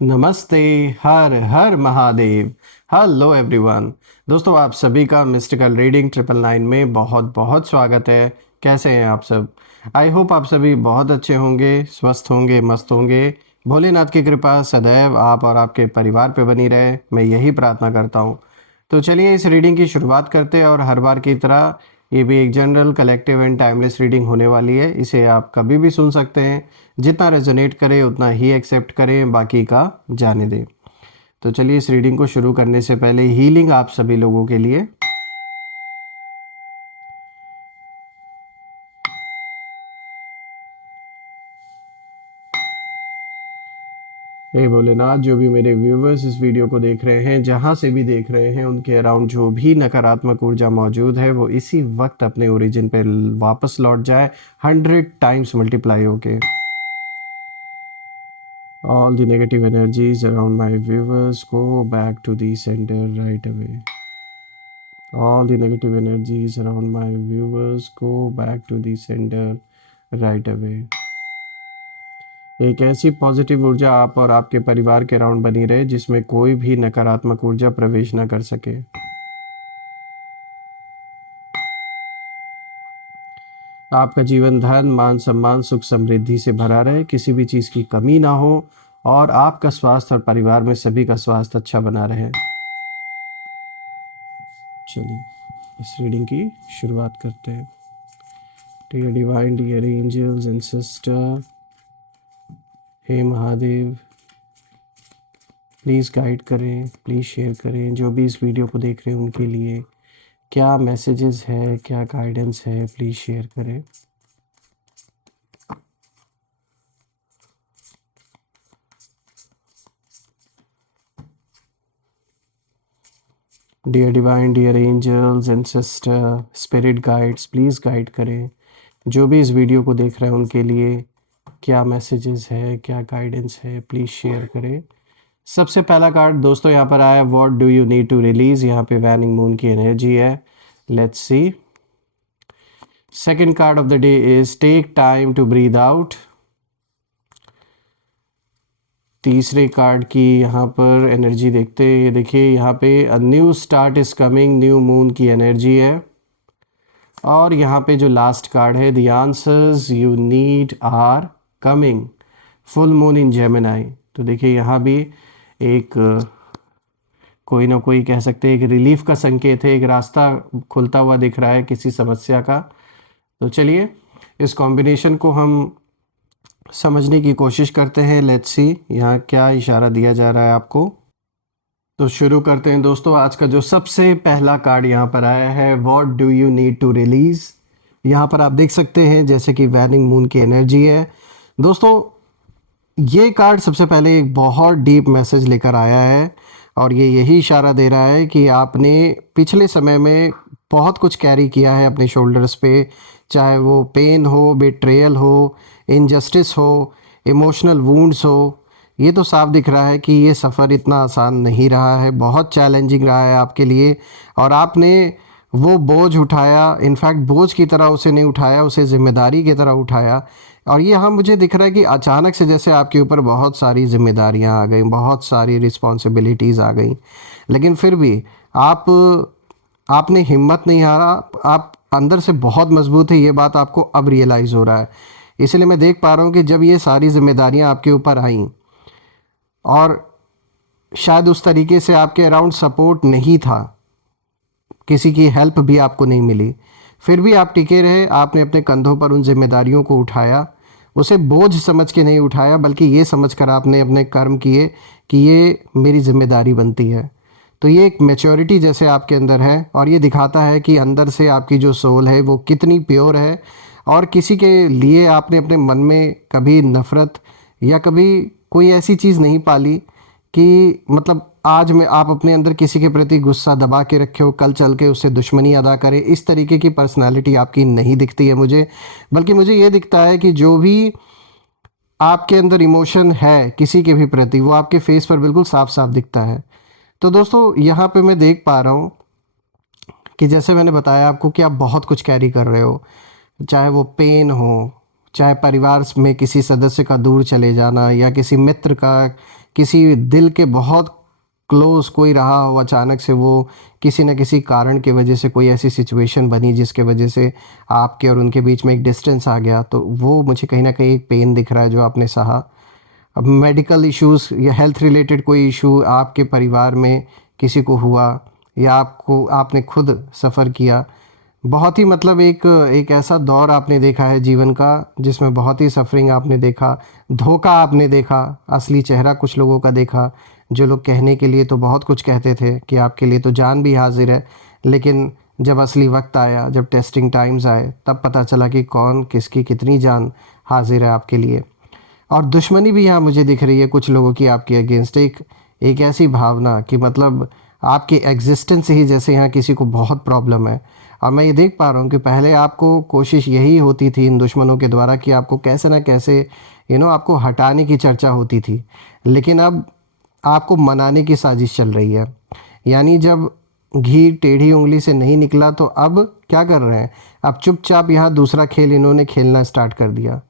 नमस्ते। हर हर महादेव। Hello everyone. दोस्तों, आप सभी का मिस्टिकल रीडिंग 999 में बहुत बहुत स्वागत है। कैसे हैं आप सब? आई होप आप सभी बहुत अच्छे होंगे, स्वस्थ होंगे, मस्त होंगे। भोलेनाथ की कृपा सदैव आप और आपके परिवार पे बनी रहे, मैं यही प्रार्थना करता हूँ। तो चलिए इस रीडिंग की शुरुआत करते हैं, और हर बार की तरह ये भी एक general, collective and timeless reading होने वाली है। इसे आप कभी भी सुन सकते हैं। जितना रेजोनेट करे उतना ही एक्सेप्ट करें, बाकी का जाने दें। तो चलिए इस रीडिंग को शुरू करने से पहले हीलिंग आप सभी लोगों के लिए। हे भोलेनाथ, जो भी मेरे व्यूवर्स इस वीडियो को देख रहे हैं, जहाँ से भी देख रहे हैं, उनके अराउंड जो भी नकारात्मक ऊर्जा मौजूद है वो इसी वक्त अपने ओरिजिन पे वापस लौट जाए, 100 टाइम्स मल्टीप्लाई होके। All the negative energies around my viewers go back to the center right away. All the negative energies around my viewers go back to the center right away. एक ऐसी positive ऊर्जा आप और आपके परिवार के around बनी रहे जिसमें कोई भी नकारात्मक ऊर्जा प्रवेश न कर सके। आपका जीवन धन, मान सम्मान, सुख समृद्धि से भरा रहे, किसी भी चीज़ की कमी ना हो, और आपका स्वास्थ्य और परिवार में सभी का स्वास्थ्य अच्छा बना रहे। चलिए इस रीडिंग की शुरुआत करते हैं। Dear divine, dear angels and sister, हे महादेव, प्लीज़ गाइड करें, प्लीज़ शेयर करें। जो भी इस वीडियो को देख रहे हैं उनके लिए क्या मैसेजेस है, क्या गाइडेंस है, प्लीज़ शेयर करें। Dear divine, dear angels and sister, spirit guides, please guide करें। जो भी इस वीडियो को देख रहे हैं उनके लिए क्या मैसेजेस है, क्या गाइडेंस है, प्लीज़ शेयर करें। सबसे पहला कार्ड दोस्तों यहाँ पर आया, what do you need to release. यहाँ पे वैनिंग मून की एनर्जी है। Let's see. Second card of the day is take time to breathe out. तीसरे कार्ड की यहाँ पर एनर्जी देखते हैं। ये देखिए यहाँ पे a new start is coming, new moon की एनर्जी है। और यहाँ पे जो लास्ट कार्ड है, the answers you need are coming, full moon in Gemini. तो देखिए यहाँ भी एक कोई ना कोई कह सकते हैं एक रिलीफ का संकेत है, एक रास्ता खुलता हुआ दिख रहा है किसी समस्या का। तो चलिए इस कॉम्बिनेशन को हम समझने की कोशिश करते हैं। लेट्स सी यहाँ क्या इशारा दिया जा रहा है आपको। तो शुरू करते हैं दोस्तों। आज का जो सबसे पहला कार्ड यहाँ पर आया है, what do you need to release. यहाँ पर आप देख सकते हैं जैसे कि वैनिंग मून की एनर्जी है। दोस्तों ये कार्ड सबसे पहले एक बहुत डीप मैसेज लेकर आया है, और ये यही इशारा दे रहा है कि आपने पिछले समय में बहुत कुछ कैरी किया है अपने शोल्डर्स पे, चाहे वो पेन हो, बेट्रेयल हो, इनजस्टिस हो, इमोशनल वुंड्स हो। ये तो साफ दिख रहा है कि ये सफ़र इतना आसान नहीं रहा है, बहुत चैलेंजिंग रहा है आपके लिए, और आपने वो बोझ उठाया। इनफैक्ट बोझ की तरह उसे नहीं उठाया, उसे जिम्मेदारी की तरह उठाया। और ये यहाँ मुझे दिख रहा है कि अचानक से जैसे आपके ऊपर बहुत सारी जिम्मेदारियाँ आ गई, बहुत सारी रिस्पॉन्सिबिलिटीज़ आ गई, लेकिन फिर भी आपने हिम्मत नहीं हारा। आप अंदर से बहुत मजबूत है, ये बात आपको अब रियलाइज़ हो रहा है। इसलिए मैं देख पा रहा हूँ कि जब ये सारी जिम्मेदारियाँ आपके ऊपर आईं, और शायद उस तरीके से आपके अराउंड सपोर्ट नहीं था, किसी की हेल्प भी आपको नहीं मिली, फिर भी आप टिके रहे। आपने अपने कंधों पर उन जिम्मेदारियों को उठाया, उसे बोझ समझ के नहीं उठाया, बल्कि ये समझ कर आपने अपने कर्म किए कि ये मेरी जिम्मेदारी बनती है। तो ये एक मैच्योरिटी जैसे आपके अंदर है, और ये दिखाता है कि अंदर से आपकी जो सोल है वो कितनी प्योर है, और किसी के लिए आपने अपने मन में कभी नफ़रत या कभी कोई ऐसी चीज़ नहीं पाली कि मतलब आज में आप अपने अंदर किसी के प्रति गुस्सा दबा के रखे हो, कल चल के उससे दुश्मनी अदा करें। इस तरीके की पर्सनालिटी आपकी नहीं दिखती है मुझे, बल्कि मुझे ये दिखता है कि जो भी आपके अंदर इमोशन है किसी के भी प्रति, वो आपके फेस पर बिल्कुल साफ साफ दिखता है। तो दोस्तों यहाँ पे मैं देख पा रहा हूँ कि जैसे मैंने बताया आपको कि आप बहुत कुछ कैरी कर रहे हो, चाहे वो पेन हो, चाहे परिवार में किसी सदस्य का दूर चले जाना, या किसी मित्र का किसी दिल के बहुत क्लोज कोई रहा हो, अचानक से वो किसी न किसी कारण की वजह से कोई ऐसी सिचुएशन बनी जिसके वजह से आपके और उनके बीच में एक डिस्टेंस आ गया, तो वो मुझे कहीं ना कहीं एक पेन दिख रहा है जो आपने सहा। अब मेडिकल इश्यूज़ या हेल्थ रिलेटेड कोई इशू आपके परिवार में किसी को हुआ या आपने खुद सफ़र किया, बहुत ही मतलब एक एक ऐसा दौर आपने देखा है जीवन का जिसमें बहुत ही सफरिंग आपने देखा, धोखा आपने देखा, असली चेहरा कुछ लोगों का देखा। जो लोग कहने के लिए तो बहुत कुछ कहते थे कि आपके लिए तो जान भी हाजिर है, लेकिन जब असली वक्त आया, जब टेस्टिंग टाइम्स आए, तब पता चला कि कौन किसकी कितनी जान हाजिर है आपके लिए। और दुश्मनी भी यहाँ मुझे दिख रही है कुछ लोगों की आपके अगेंस्ट, एक ऐसी भावना कि मतलब आपकी एग्जिस्टेंस ही जैसे यहाँ किसी को बहुत प्रॉब्लम है। और मैं ये देख पा रहा हूँ कि पहले आपको कोशिश यही होती थी इन दुश्मनों के द्वारा कि आपको कैसे ना कैसे आपको हटाने की चर्चा होती थी, लेकिन अब आपको मनाने की साजिश चल रही है। यानी जब घी टेढ़ी उंगली से नहीं निकला तो अब क्या कर रहे हैं, अब चुपचाप यहाँ दूसरा खेल इन्होंने खेलना स्टार्ट कर दिया।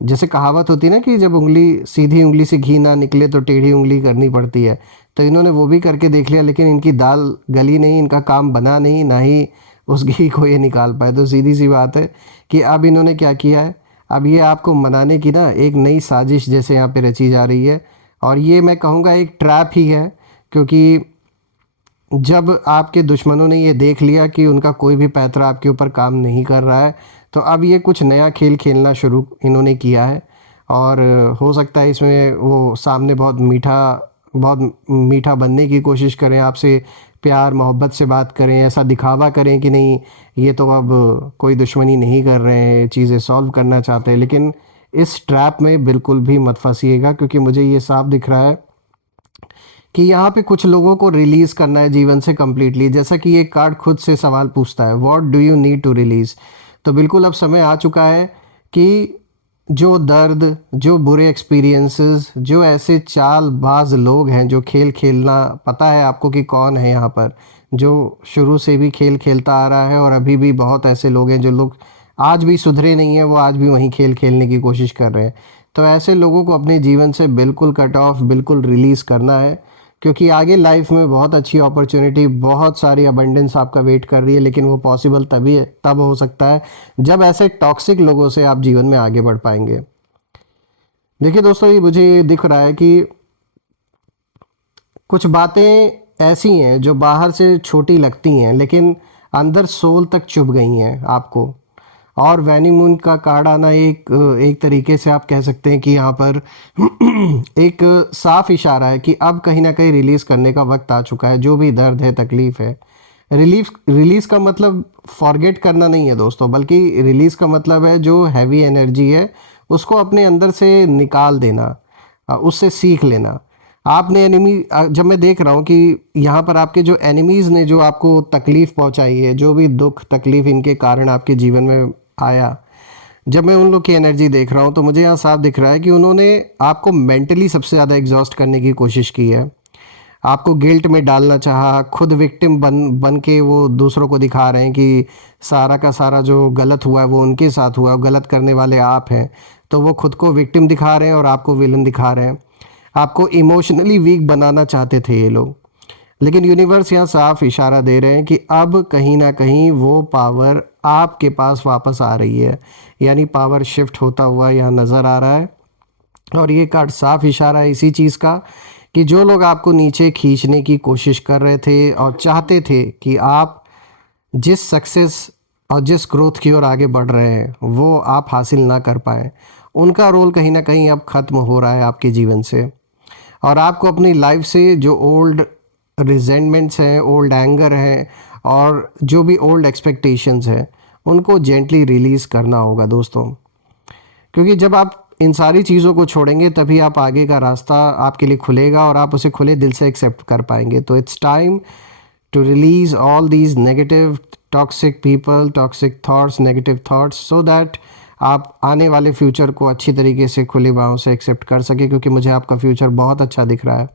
जैसे कहावत होती है ना कि जब सीधी उंगली से घी ना निकले तो टेढ़ी उंगली करनी पड़ती है, तो इन्होंने वो भी करके देख लिया, लेकिन इनकी दाल गली नहीं, इनका काम बना नहीं, ना ही उस घी को ये निकाल पाए। तो सीधी सी बात है कि अब इन्होंने क्या किया है, अब ये आपको मनाने की ना एक नई साजिश जैसे यहाँ पे रची जा रही है। और ये मैं कहूँगा एक ट्रैप ही है, क्योंकि जब आपके दुश्मनों ने ये देख लिया कि उनका कोई भी पैतरा आपके ऊपर काम नहीं कर रहा है, तो अब ये कुछ नया खेल खेलना शुरू इन्होंने किया है। और हो सकता है इसमें वो सामने बहुत मीठा बनने की कोशिश करें, आपसे प्यार मोहब्बत से बात करें, ऐसा दिखावा करें कि नहीं ये तो अब कोई दुश्मनी नहीं कर रहे हैं, चीज़ें सॉल्व करना चाहते हैं। लेकिन इस ट्रैप में बिल्कुल भी मत फंसिएगा, क्योंकि मुझे ये साफ दिख रहा है कि यहाँ पे कुछ लोगों को रिलीज़ करना है जीवन से कम्प्लीटली। जैसा कि ये कार्ड खुद से सवाल पूछता है, what do you need to release. तो बिल्कुल अब समय आ चुका है कि जो दर्द, जो बुरे एक्सपीरियंसेस, जो ऐसे चालबाज लोग हैं जो खेल खेलना पता है आपको कि कौन है यहाँ पर, जो शुरू से भी खेल खेलता आ रहा है, और अभी भी बहुत ऐसे लोग हैं जो लोग आज भी सुधरे नहीं हैं, वो आज भी वहीं खेल खेलने की कोशिश कर रहे हैं। तो ऐसे लोगों को अपने जीवन से बिल्कुल कट ऑफ, बिल्कुल रिलीज़ करना है, क्योंकि आगे लाइफ में बहुत अच्छी अपॉर्चुनिटी, बहुत सारी अबंडेंस आपका वेट कर रही है। लेकिन वो पॉसिबल तब हो सकता है जब ऐसे टॉक्सिक लोगों से आप जीवन में आगे बढ़ पाएंगे। देखिए दोस्तों, ये मुझे दिख रहा है कि कुछ बातें ऐसी हैं जो बाहर से छोटी लगती हैं, लेकिन अंदर सोल तक चुभ गई हैं आपको। और वैनिंग मून का कार्ड आना एक तरीके से आप कह सकते हैं कि यहाँ पर एक साफ इशारा है कि अब कहीं ना कहीं रिलीज़ करने का वक्त आ चुका है। जो भी दर्द है, तकलीफ़ है, रिलीज़ का मतलब फॉरगेट करना नहीं है दोस्तों, बल्कि रिलीज़ का मतलब है जो हैवी एनर्जी है उसको अपने अंदर से निकाल देना, उससे सीख लेना। आपने जब मैं देख रहा हूँ कि यहाँ पर आपके जो एनिमीज़ ने जो आपको तकलीफ़ पहुँचाई है, जो भी दुख तकलीफ़ इनके कारण आपके जीवन में आया, जब मैं उन लोग की एनर्जी देख रहा हूँ तो मुझे यहाँ साफ दिख रहा है कि उन्होंने आपको मेंटली सबसे ज़्यादा एग्जॉस्ट करने की कोशिश की है। आपको गिल्ट में डालना चाहा, खुद विक्टिम बन के वो दूसरों को दिखा रहे हैं कि सारा का सारा जो गलत हुआ है वो उनके साथ हुआ है, गलत करने वाले आप हैं। तो वो खुद को विक्टिम दिखा रहे हैं और आपको विलन दिखा रहे हैं। आपको इमोशनली वीक बनाना चाहते थे ये लोग, लेकिन यूनिवर्स यहाँ साफ इशारा दे रहे हैं कि अब कहीं ना कहीं वो पावर आपके पास वापस आ रही है। यानी पावर शिफ्ट होता हुआ यहाँ नज़र आ रहा है। और ये कार्ड साफ इशारा है इसी चीज़ का कि जो लोग आपको नीचे खींचने की कोशिश कर रहे थे और चाहते थे कि आप जिस सक्सेस और जिस ग्रोथ की ओर आगे बढ़ रहे हैं वो आप हासिल ना कर पाए, उनका रोल कहीं ना कहीं अब ख़त्म हो रहा है आपके जीवन से। और आपको अपनी लाइफ से जो ओल्ड रिजेंटमेंट्स हैं, ओल्ड एंगर हैं, और जो भी ओल्ड एक्सपेक्टेशंस हैं, उनको जेंटली रिलीज़ करना होगा दोस्तों। क्योंकि जब आप इन सारी चीज़ों को छोड़ेंगे तभी आप आगे का रास्ता आपके लिए खुलेगा और आप उसे खुले दिल से एक्सेप्ट कर पाएंगे। तो it's time to release all these negative toxic people, toxic thoughts, negative thoughts, so that आप आने वाले फ्यूचर को अच्छी तरीके से खुली बाहों से एक्सेप्ट कर सके, क्योंकि मुझे आपका फ्यूचर बहुत अच्छा दिख रहा है।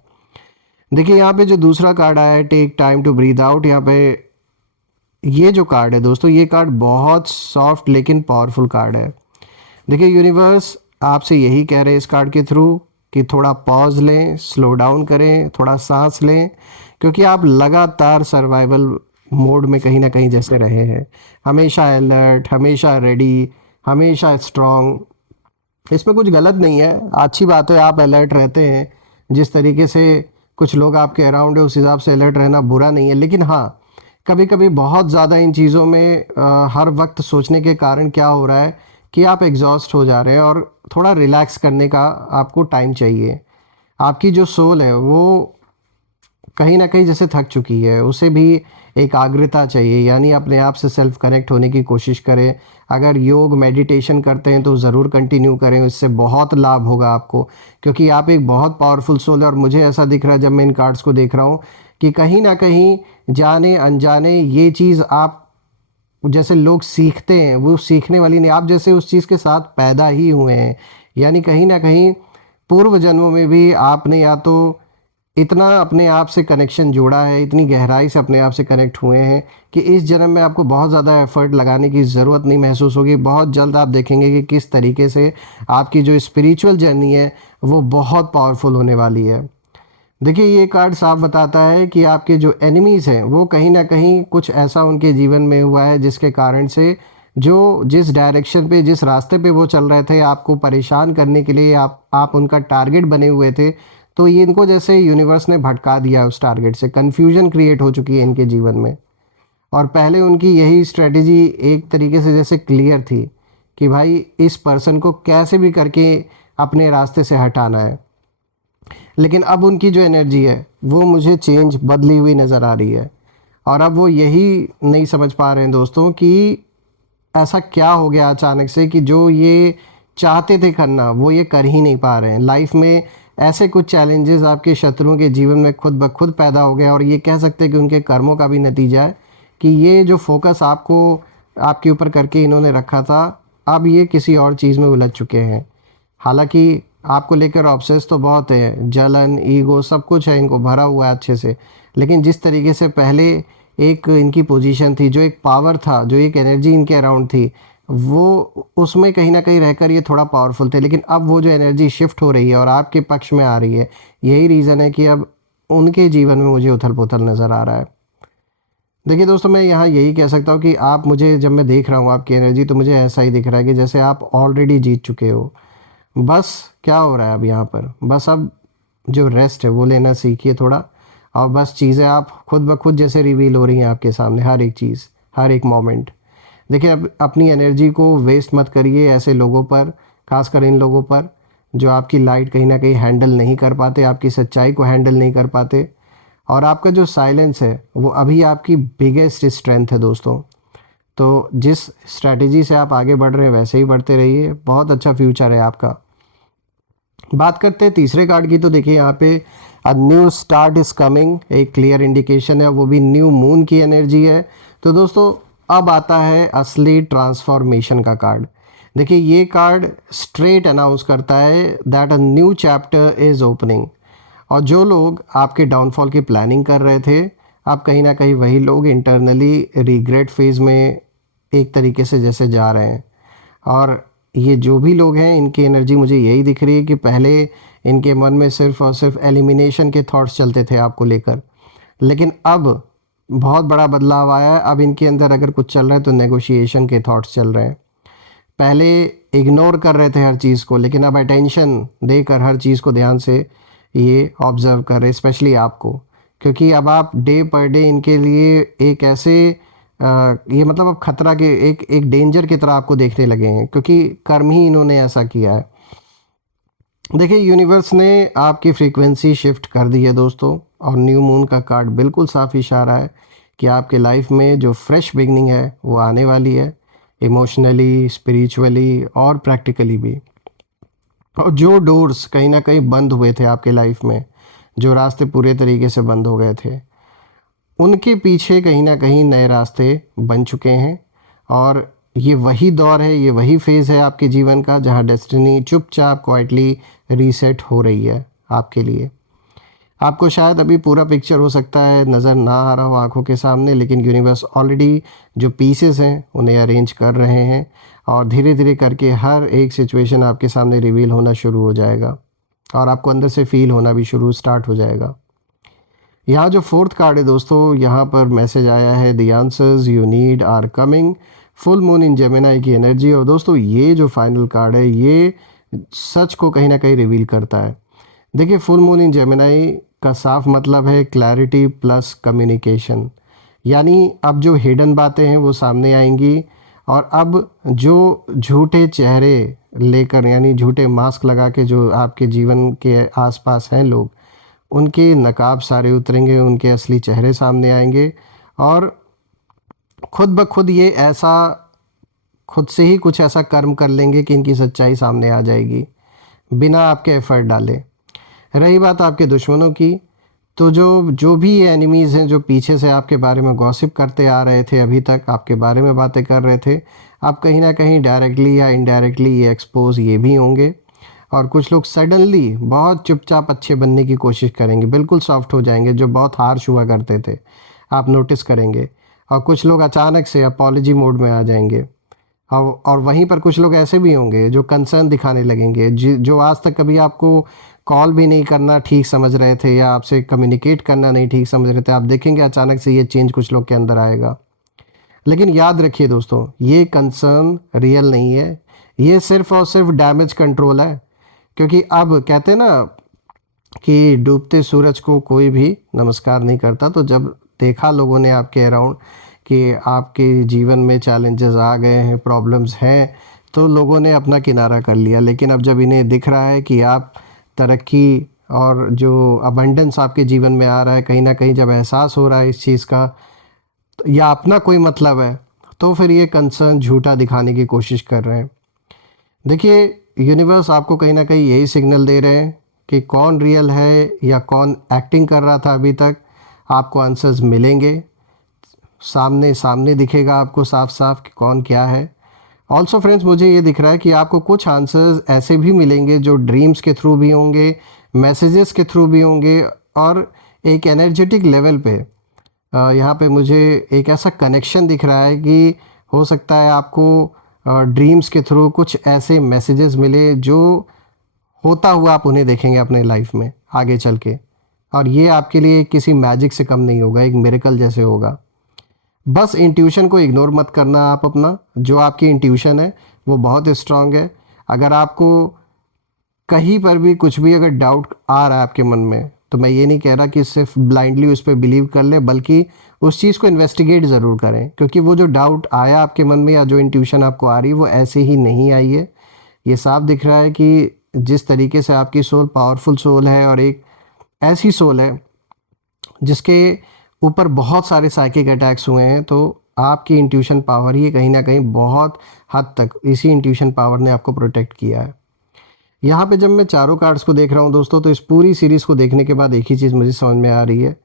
देखिए यहाँ पे जो दूसरा कार्ड आया है, take time to breathe out, यहाँ पे ये जो कार्ड है दोस्तों, ये कार्ड बहुत सॉफ्ट लेकिन पावरफुल कार्ड है। देखिए यूनिवर्स आपसे यही कह रहे हैं इस कार्ड के थ्रू कि थोड़ा पॉज लें, स्लो डाउन करें, थोड़ा सांस लें, क्योंकि आप लगातार सर्वाइवल मोड में कहीं ना कहीं जैसे रहे हैं, हमेशा अलर्ट, हमेशा रेडी, हमेशा स्ट्रांग। इसमें कुछ गलत नहीं है, अच्छी बात है, आप अलर्ट रहते हैं। जिस तरीके से कुछ लोग आपके अराउंड है उस हिसाब से अलर्ट रहना बुरा नहीं है, लेकिन हाँ, कभी कभी बहुत ज़्यादा इन चीज़ों में हर वक्त सोचने के कारण क्या हो रहा है कि आप एग्जॉस्ट हो जा रहे हैं और थोड़ा रिलैक्स करने का आपको टाइम चाहिए। आपकी जो सोल है वो कहीं ना कहीं जैसे थक चुकी है, उसे भी एकाग्रता चाहिए, यानी अपने आप से सेल्फ कनेक्ट होने की कोशिश करें। अगर योग मेडिटेशन करते हैं तो ज़रूर कंटिन्यू करें, इससे बहुत लाभ होगा आपको, क्योंकि आप एक बहुत पावरफुल सोल है। और मुझे ऐसा दिख रहा है जब मैं इन कार्ड्स को देख रहा हूँ कि कहीं ना कहीं जाने अनजाने ये चीज़ आप, जैसे लोग सीखते हैं वो सीखने वाली नहीं, आप जैसे उस चीज़ के साथ पैदा ही हुए हैं। यानी कहीं ना कहीं पूर्व जन्मों में भी आपने या तो इतना अपने आप से कनेक्शन जोड़ा है, इतनी गहराई से अपने आप से कनेक्ट हुए हैं कि इस जन्म में आपको बहुत ज़्यादा एफर्ट लगाने की ज़रूरत नहीं महसूस होगी। बहुत जल्द आप देखेंगे कि किस तरीके से आपकी जो स्पिरिचुअल जर्नी है वो बहुत पावरफुल होने वाली है। देखिए, ये कार्ड साफ बताता है कि आपके जो एनिमीज़ हैं वो कहीं ना कहीं कुछ ऐसा उनके जीवन में हुआ है जिसके कारण से जो जिस डायरेक्शन पे, जिस रास्ते पे वो चल रहे थे आपको परेशान करने के लिए, आप उनका टारगेट बने हुए थे, तो ये इनको जैसे यूनिवर्स ने भटका दिया उस टारगेट से, कन्फ्यूजन क्रिएट हो चुकी है इनके जीवन में। और पहले उनकी यही स्ट्रेटजी एक तरीके से जैसे क्लियर थी कि भाई इस पर्सन को कैसे भी करके अपने रास्ते से हटाना है। लेकिन अब उनकी जो एनर्जी है वो मुझे चेंज, बदली हुई नज़र आ रही है। और अब वो यही नहीं समझ पा रहे हैं दोस्तों कि ऐसा क्या हो गया अचानक से कि जो ये चाहते थे करना वो ये कर ही नहीं पा रहे हैं। लाइफ में ऐसे कुछ चैलेंजेस आपके शत्रुओं के जीवन में खुद ब खुद पैदा हो गए, और ये कह सकते हैं कि उनके कर्मों का भी नतीजा है कि ये जो फोकस आपको, आपके ऊपर करके इन्होंने रखा था, अब ये किसी और चीज़ में उलझ चुके हैं। हालांकि आपको लेकर ऑब्सेस तो बहुत है, जलन, ईगो, सब कुछ है इनको भरा हुआ है अच्छे से, लेकिन जिस तरीके से पहले एक इनकी पोजीशन थी, जो एक पावर था, जो एक एनर्जी इनके अराउंड थी, वो उसमें कहीं ना कहीं रहकर ये थोड़ा पावरफुल थे। लेकिन अब वो जो एनर्जी शिफ्ट हो रही है और आपके पक्ष में आ रही है, यही रीज़न है कि अब उनके जीवन में मुझे उथल पुथल नज़र आ रहा है। देखिए दोस्तों, मैं यहाँ यही कह सकता हूँ कि आप, मुझे जब मैं देख रहा हूँ आपकी एनर्जी, तो मुझे ऐसा ही दिख रहा है कि जैसे आप ऑलरेडी जीत चुके हो। बस क्या हो रहा है अब यहाँ पर, बस अब जो रेस्ट है वो लेना सीखिए थोड़ा, और बस चीज़ें आप खुद ब खुद जैसे रिवील हो रही हैं आपके सामने, हर एक चीज़, हर एक मोमेंट। देखिए, अब अपनी एनर्जी को वेस्ट मत करिए ऐसे लोगों पर, खासकर इन लोगों पर जो आपकी लाइट कहीं ना कहीं हैंडल नहीं कर पाते, आपकी सच्चाई को हैंडल नहीं कर पाते। और आपका जो साइलेंस है वो अभी आपकी बिगेस्ट स्ट्रेंथ है दोस्तों। तो जिस स्ट्रैटेजी से आप आगे बढ़ रहे हैं वैसे ही बढ़ते रहिए, बहुत अच्छा फ्यूचर है आपका। बात करते हैं तीसरे कार्ड की, तो देखिए यहाँ पे a new start is coming, एक क्लियर इंडिकेशन है, वो भी न्यू मून की एनर्जी है। तो दोस्तों, अब आता है असली ट्रांसफॉर्मेशन का कार्ड। देखिए, ये कार्ड स्ट्रेट अनाउंस करता है that a new chapter is opening. और जो लोग आपके डाउनफॉल की प्लानिंग कर रहे थे, अब कहीं ना कहीं वही लोग इंटरनली रिग्रेट फेज़ में एक तरीके से जैसे जा रहे हैं। और ये जो भी लोग हैं, इनकी एनर्जी मुझे यही दिख रही है कि पहले इनके मन में सिर्फ और सिर्फ एलिमिनेशन के थॉट्स चलते थे आपको लेकर, लेकिन अब बहुत बड़ा बदलाव आया है। अब इनके अंदर अगर कुछ चल रहा है तो नेगोशिएशन के थॉट्स चल रहे हैं। पहले इग्नोर कर रहे थे हर चीज़ को, लेकिन अब अटेंशन देकर हर चीज़ को ध्यान से ये ऑब्ज़र्व कर रहे हैं, स्पेशली आपको, क्योंकि अब आप डे पर डे इनके लिए एक ऐसे ये मतलब अब खतरा के, एक डेंजर की तरह आपको देखने लगे हैं, क्योंकि कर्म ही इन्होंने ऐसा किया है। देखिए, यूनिवर्स ने आपकी फ्रीक्वेंसी शिफ्ट कर दी है दोस्तों, और न्यू मून का कार्ड बिल्कुल साफ इशारा है कि आपके लाइफ में जो फ्रेश बिगनिंग है वो आने वाली है, इमोशनली, स्पिरिचुअली और प्रैक्टिकली भी। और जो डोर्स कहीं ना कहीं बंद हुए थे आपके लाइफ में, जो रास्ते पूरे तरीके से बंद हो गए थे, उनके पीछे कहीं ना कहीं नए रास्ते बन चुके हैं। और ये वही दौर है, ये वही फेज़ है आपके जीवन का जहाँ डेस्टिनी चुपचाप क्वाइटली रीसेट हो रही है आपके लिए। आपको शायद अभी पूरा पिक्चर हो सकता है नज़र ना आ रहा हो आंखों के सामने, लेकिन यूनिवर्स ऑलरेडी जो पीसेस हैं उन्हें अरेंज कर रहे हैं, और धीरे धीरे करके हर एक सिचुएशन आपके सामने रिवील होना शुरू हो जाएगा। और आपको अंदर से फील होना भी स्टार्ट हो जाएगा। यहाँ जो फोर्थ कार्ड है दोस्तों, यहाँ पर मैसेज आया है the answers you need are coming, full moon in Gemini की एनर्जी। और दोस्तों ये जो फाइनल कार्ड है ये सच को कहीं ना कहीं रिवील करता है। देखिए फुल मून इन जेमिनाई का साफ मतलब है क्लैरिटी प्लस कम्युनिकेशन, यानी अब जो हिडन बातें हैं वो सामने आएंगी, और अब जो झूठे चेहरे लेकर यानी झूठे मास्क लगा के जो आपके जीवन के आसपास हैं लोग, उनके नकाब सारे उतरेंगे, उनके असली चेहरे सामने आएंगे, और खुद ब खुद ये ऐसा खुद से ही कुछ ऐसा कर्म कर लेंगे कि इनकी सच्चाई सामने आ जाएगी बिना आपके एफर्ट डाले। रही बात आपके दुश्मनों की, तो जो भी ये एनिमीज़ हैं जो पीछे से आपके बारे में गॉसिप करते आ रहे थे, अभी तक आपके बारे में बातें कर रहे थे, अब कहीं ना कहीं डायरेक्टली या इनडायरेक्टली ये एक्सपोज ये भी होंगे। और कुछ लोग सडनली बहुत चुपचाप अच्छे बनने की कोशिश करेंगे, बिल्कुल सॉफ्ट हो जाएंगे, जो बहुत हार्श हुआ करते थे आप नोटिस करेंगे। और कुछ लोग अचानक से अपॉलॉजी मोड में आ जाएंगे, और वहीं पर कुछ लोग ऐसे भी होंगे जो कंसर्न दिखाने लगेंगे, जो आज तक कभी आपको कॉल भी नहीं करना ठीक समझ रहे थे या आपसे कम्युनिकेट करना नहीं ठीक समझ रहे थे, आप देखेंगे अचानक से ये चेंज कुछ लोग के अंदर आएगा। लेकिन याद रखिए दोस्तों, ये कंसर्न रियल नहीं है, ये सिर्फ और सिर्फ डैमेज कंट्रोल है। क्योंकि अब कहते हैं ना कि डूबते सूरज को कोई भी नमस्कार नहीं करता, तो जब देखा लोगों ने आपके अराउंड कि आपके जीवन में चैलेंजेस आ गए हैं, प्रॉब्लम्स हैं, तो लोगों ने अपना किनारा कर लिया। लेकिन अब जब इन्हें दिख रहा है कि आप तरक्की और जो अबंडेंस आपके जीवन में आ रहा है, कहीं ना कहीं जब एहसास हो रहा है इस चीज़ का, या अपना कोई मतलब है, तो फिर ये कंसर्न झूठा दिखाने की कोशिश कर रहे हैं। देखिए यूनिवर्स आपको कहीं ना कहीं यही सिग्नल दे रहे हैं कि कौन रियल है या कौन एक्टिंग कर रहा था अभी तक, आपको आंसर्स मिलेंगे, सामने सामने दिखेगा आपको साफ साफ कि कौन क्या है। ऑल्सो फ्रेंड्स, मुझे ये दिख रहा है कि आपको कुछ आंसर्स ऐसे भी मिलेंगे जो ड्रीम्स के थ्रू भी होंगे, मैसेजेस के थ्रू भी होंगे, और एक एनर्जेटिक लेवल पे यहाँ पे मुझे एक ऐसा कनेक्शन दिख रहा है कि हो सकता है आपको ड्रीम्स के थ्रू कुछ ऐसे मैसेजेस मिले जो होता हुआ आप उन्हें देखेंगे अपने लाइफ में आगे चल के, और ये आपके लिए किसी मैजिक से कम नहीं होगा, एक मिरेकल जैसे होगा। बस इंट्यूशन को इग्नोर मत करना आप अपना, जो आपकी इंट्यूशन है वो बहुत स्ट्रांग है। अगर आपको कहीं पर भी कुछ भी अगर डाउट आ रहा है आपके मन में, तो मैं ये नहीं कह रहा कि सिर्फ ब्लाइंडली उस पर बिलीव कर ले, बल्कि उस चीज़ को इन्वेस्टिगेट ज़रूर करें, क्योंकि वो जो डाउट आया आपके मन में या जो इंट्यूशन आपको आ रही है वो ऐसे ही नहीं आई है। ये साफ दिख रहा है कि जिस तरीके से आपकी सोल पावरफुल सोल है, और एक ऐसी सोल है जिसके ऊपर बहुत सारे साइकिक अटैक्स हुए हैं, तो आपकी इंट्यूशन पावर ही कहीं ना कहीं बहुत हद तक इसी इंट्यूशन पावर ने आपको प्रोटेक्ट किया है। यहाँ पे जब मैं चारों कार्ड्स को देख रहा हूँ दोस्तों, तो इस पूरी सीरीज़ को देखने के बाद एक ही चीज़ मुझे समझ में आ रही है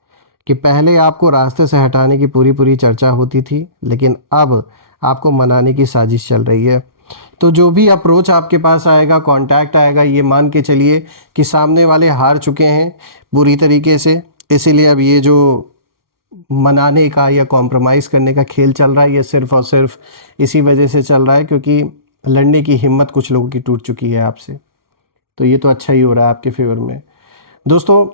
कि पहले आपको रास्ते से हटाने की पूरी चर्चा होती थी, लेकिन अब आपको मनाने की साजिश चल रही है। तो जो भी अप्रोच आपके पास आएगा, कांटेक्ट आएगा, ये मान के चलिए कि सामने वाले हार चुके हैं बुरी तरीके से, इसीलिए अब ये जो मनाने का या कॉम्प्रोमाइज़ करने का खेल चल रहा है, ये सिर्फ और सिर्फ इसी वजह से चल रहा है क्योंकि लड़ने की हिम्मत कुछ लोगों की टूट चुकी है आपसे। तो ये तो अच्छा ही हो रहा है आपके फेवर में। दोस्तों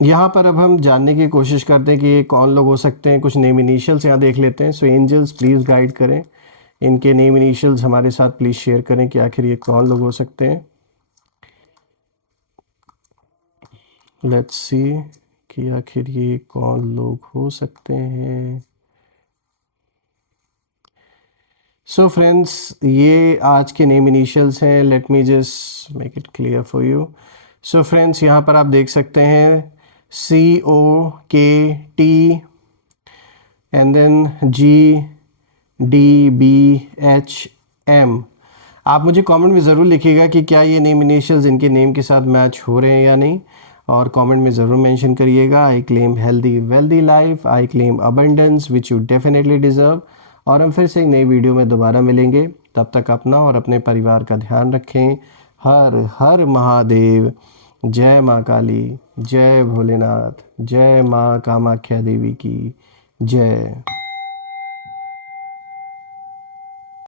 यहाँ पर अब हम जानने की कोशिश करते हैं कि ये कौन लोग हो सकते हैं। कुछ नेम इनिशियल्स यहाँ देख लेते हैं। सो एंजल्स प्लीज़ गाइड करें, इनके नेम इनिशियल्स हमारे साथ प्लीज़ शेयर करें कि आखिर ये कौन लोग हो सकते हैं। लेट्स सी कि आखिर ये कौन लोग हो सकते हैं। सो फ्रेंड्स, ये आज के नेम इनिशियल्स हैं। Let me just make it clear for you. So friends, यहाँ पर आप देख सकते हैं COKT एंड देन GDBHM। आप मुझे कमेंट में ज़रूर लिखिएगा कि क्या ये नेम इनिशियल्स इनके नेम के साथ मैच हो रहे हैं या नहीं, और कमेंट में ज़रूर मेंशन करिएगा। I claim healthy wealthy life, I claim abundance which you definitely deserve. और हम फिर से एक नई वीडियो में दोबारा मिलेंगे। तब तक अपना और अपने परिवार का ध्यान रखें। हर हर महादेव। जय माँ काली, जय भोलेनाथ, जय माँ कामाख्या देवी की जय।